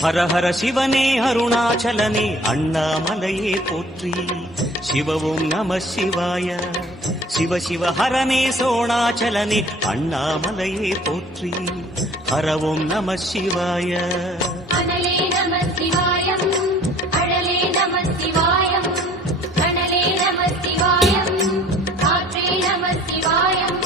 హర హర శివనే అరుణాచలనే అండామలయే పోత్రి శివ ఓం నమ శివాయ శివ శివ హరనే సోణాచలనే అండామలయే పోత్రి హర ఓం నమ శివాయ Bye.